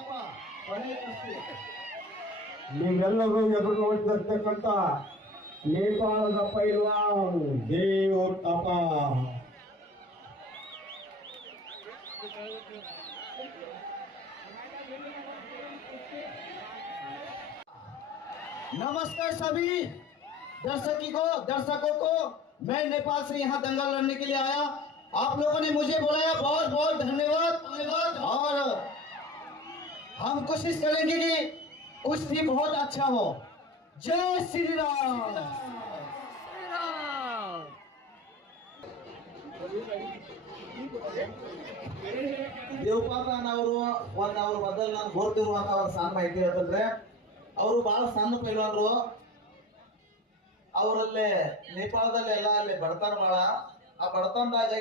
ತಾಪ ಕೊನೆ ಕುಸ್ತಿ. ನೀವೆಲ್ಲರೂ ಎದುರು ನೋಡ್ತಿರ್ತಕ್ಕಂಥ ನೇಪಾಳದ ಪೈಲ್ವಾನ್ ದೇವ್ ತಾಪ. नमस्कार सभी दर्शकों को मैं नेपाल से यहाँ दंगल लड़ने के लिए आया। आप लोगों ने मुझे बुलाया, बहुत बहुत धन्यवाद। और हम कोशिश करेंगे कि कुश्ती बहुत अच्छा हो। जय श्री राम। ದೇವಪಾತನವರು ಅವ್ರ ಮೊದಲು ನಾನು ಗೋರ್ತಿರುವಂತ ಅವ್ರ ಸಣ್ಣ ಮಾಹಿತಿ ಹೇಳ್ತಂದ್ರೆ, ಅವರು ಬಹಳ ಸಣ್ಣ ಪೈಲ್ವಾನರು. ಅವರಲ್ಲಿ ನೇಪಾಳದಲ್ಲಿ ಎಲ್ಲ ಅಲ್ಲಿ ಬಡತನ ಬಹಳ, ಆ ಬಡತನದಾಗ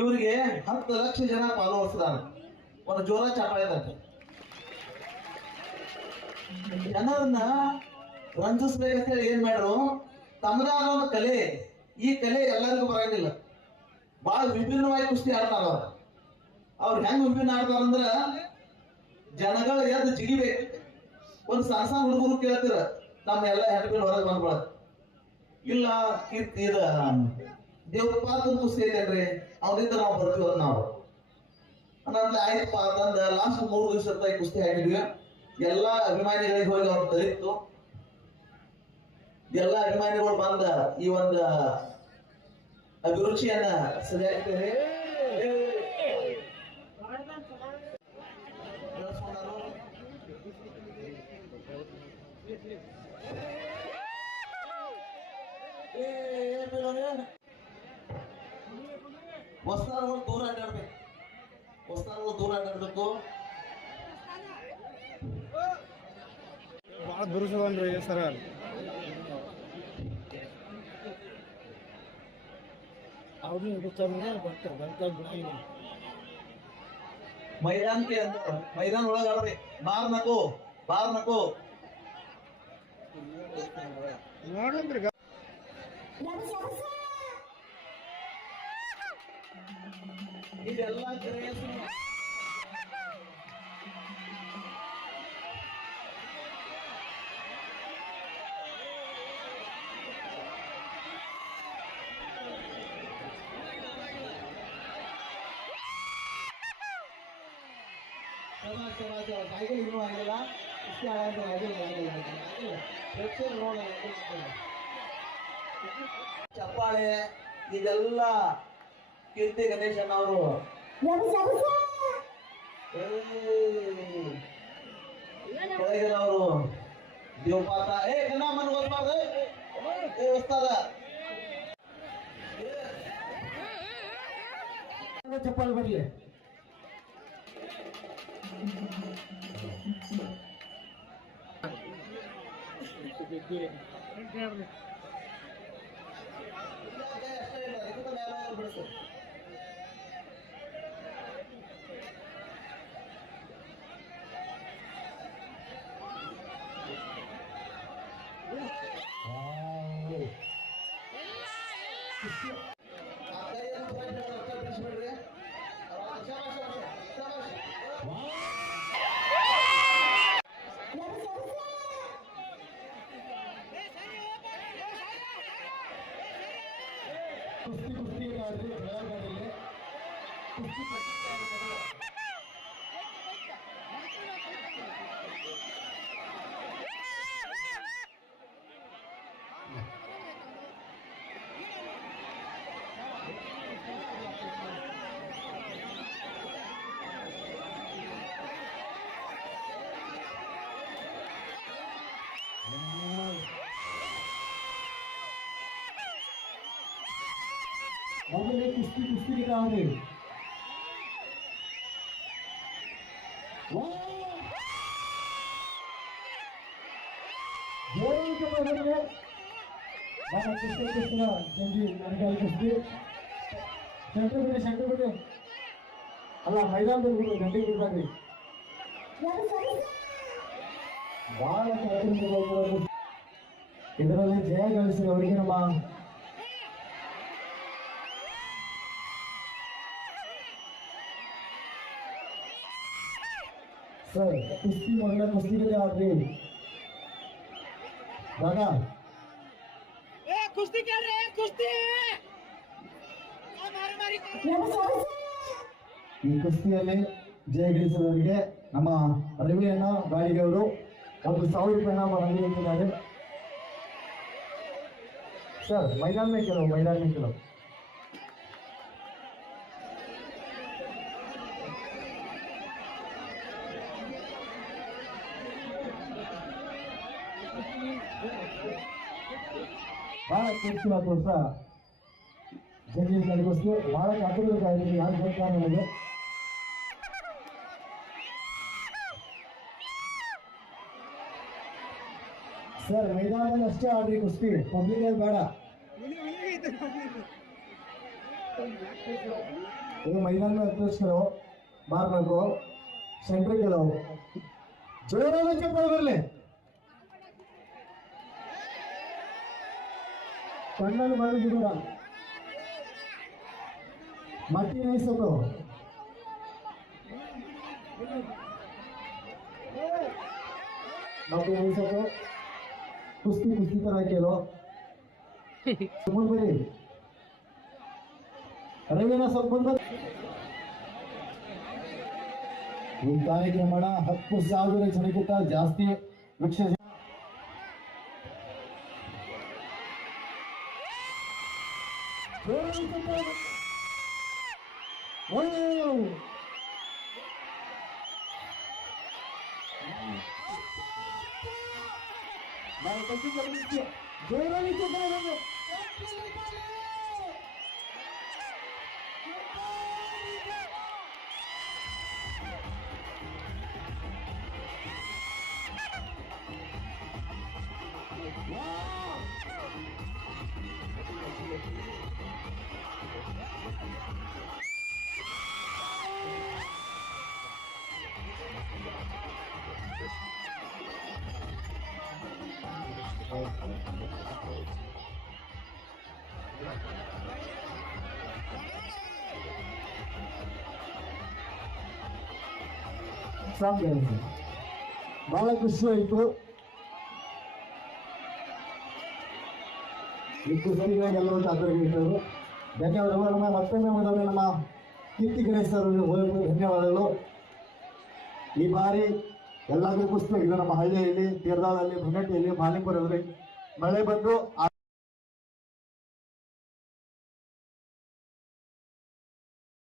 ಇವ್ರಿಗೆ 10 ಲಕ್ಷ ಜನ ಫಾಲೋವರ್ಸ್ ಇದಾರೆ. ಒಂದು ಜೋರ ಚಾಪಾಳೆ ಇದಂತೆ. ಜನರನ್ನ ರಂಜಿಸ್ಬೇಕಂತ ಹೇಳಿ ಏನ್ ಮಾಡ್ರು, ತಮ್ಮದಾದ ಒಂದು ಕಲೆ, ಈ ಕಲೆ ಎಲ್ಲರಿಗೂ ಬರಂಗಿಲ್ಲ. ಬಹಳ ವಿಭಿನ್ನವಾಗಿ ಕುಸ್ತಿ ಆಡ್ತಾರ ಅವ್ರು ಹೆಂಗ್ ವಿಭಿನ್ನ ಆಡ್ತಾರಂದ್ರ, ಜನಗಳು ಎದ್ದು ಜಿಗಿಬೇಕು. ಒಂದು ಸಣ್ಣ ಹುಡುಗರು ಕೇಳ್ತೀರ, ನಮ್ಮ ಎಲ್ಲ ಹೆಣ್ಗಳು ಹೊರಗೆ ಬಂದ್ಬಿಡ, ಇಲ್ಲ ಇದ ದೇವ್ರ ಪಾತ್ರ ಕುಸ್ತಿ ಐತೇನ್ರಿ, ಅವ್ರಿಂದ ನಾವು ಬರ್ತೀವಿ ನಾವು ಅನ್ನೋದ್ಲೆ ಆಯ್ತಪ್ಪ ಅಂತಂದ ಲಾಸ್ಟ್ 3 ದಿವಸ ಕುಸ್ತಿ ಹಾಕಿದ್ವಿ. ಎಲ್ಲಾ ಅಭಿಮಾನಿಗಳಿಗೆ ಹೋಗಿ ಅವ್ರು ತರಿತ್ತು. ಎಲ್ಲ ಅಭಿಮಾನಿಗಳು ಬಂದ ಈ ಒಂದು ಅಭಿರುಚಿಯನ್ನ ಸರಿಯಾಗ್ತೇವೆ. ವಸ್ತಾರಗಳು ದೂರ ಅಡ್ಡಾಡ್ಬೇಕು, ವಸ್ತಾರಗಳು ದೂರ ಅಡ್ಡಾಡ್ಬೇಕು. ಭಾಳ ಬಿರುಸದನ್ರಿ ಸರ್. ಅವ್ರನ್ನ ಮೈದಾನಕ್ಕೆ ಅಂತ ಮೈದಾನ ಒಳಗ ಆಡ್ರಿ. ಬಾರ್ ನಕೋ ನೋಡ್ರಿ ಇದೆಲ್ಲ ಕ್ರೇಜ್. ಕಾಯಿಗಳು ಇನ್ನೂ ಆಗಿಲ್ಲ, ಇಷ್ಟೇ ಚಪ್ಪಾಳೆ ಇದೆಲ್ಲ ಕೀರ್ತಿ ಗಣೇಶನ್ ಅವರು ಅವರು ದೇವಪಾತ ಕನ್ನಮ್ಮನ ಓದ್ಬಾರ್ದು ದೇವಸ್ಥಾನ ಚಪ್ಪಾಳೆ ಬರ್ಲಿ. कुश्ती के काम है। जोरों से पकड़िए, बाहर कुश्ती जल्दी निकाल कुश्ती। सेंटर पे अल्लाह मैदान पे बोलो घंटे की बात है। बाहर ಇದರಲ್ಲಿ ಜಯ ಗಳಿಸಿದ ಅವರಿಗೆ ನಮ್ಮ ಸರ್ ಕುಸ್ತಿ ಮಗಳ ಕುಸ್ತಿಗೆ ಆಡ್ರಿ ದಾದಾ ಕುಸ್ತಿ ಕೇಳ್ರಿ ಕುಸ್ತಿ ಈ ಕುಸ್ತಿಯಲ್ಲಿ ಜಯಗಳಿಸಿದವರಿಗೆ ನಮ್ಮ ರವಿಯಣ್ಣ ಗಾಡಿಗೆ ಅವರು 1,000 ರೂಪಾಯಿನ ಮನವಿದ್ದಾರೆ ಸರ್ मैदान में खेलो मैदान में खेलो ಬಹಳ ಖುಷಿಯಾದ ವರ್ಷ ಜಗದೀಶ್ ನನಗೋಸ್ಕರ ಬಹಳ ಕಾತುರವಾಗಿದ್ದೀನಿ ಯಾರು ಗೊತ್ತಾ ನನಗೆ ಸರ್ ಮೈದಾನದಲ್ಲಿ ಅಷ್ಟೇ ಆಡ್ರಿ ಕುಸ್ತಿ ಪಬ್ಲಿಕ್ ಅಲ್ಲಿ ಬೇಡ ಇದು ಮೈದಾನ में अप्रोच करो मारने को सेंटर के लो जोराला चप्पल बरले कಣ್ಣಲ್ಲಿ ಬರಲಿ ದೂರ मट्टी नहीं सको मट्टी नहीं सको कुस्ती कुस्ती तरह खेलो सुमन बरी रवीना सब बंद ಈ ಕಾರ್ಯಕ್ರಮನ 10,000 ಜನಕ್ಕಿಂತ ಜಾಸ್ತಿ ವೀಕ್ಷಿಸಿ ಬಹಳ ಖುಷಿ ಆಯಿತು ಈ ಕುಸ್ತಿಗಳಿಗೆಲ್ಲರೂ ಚಾತುರ್ಯರು ಧನ್ಯವಾದಗಳು ನಮ್ಮ ಮತ್ತೊಮ್ಮೆ ಮೊದಲೇ ನಮ್ಮ ಕೀರ್ತಿ ಗಣೇಶ್ ಸರ್ ಧನ್ಯವಾದಗಳು ಈ ಬಾರಿ ಎಲ್ಲಾದರೂ ಕುಸ್ತಿ ಆಗಿದೆ ನಮ್ಮ ಹಳ್ಳಿಯಲ್ಲಿ ತೀರ್ದಾಳಲ್ಲಿ ಬುನ್ನಟ್ಟಿಯಲ್ಲಿ ಮಾಲಿಂಪುರದಲ್ಲಿ ಮಳೆ ಬಂದು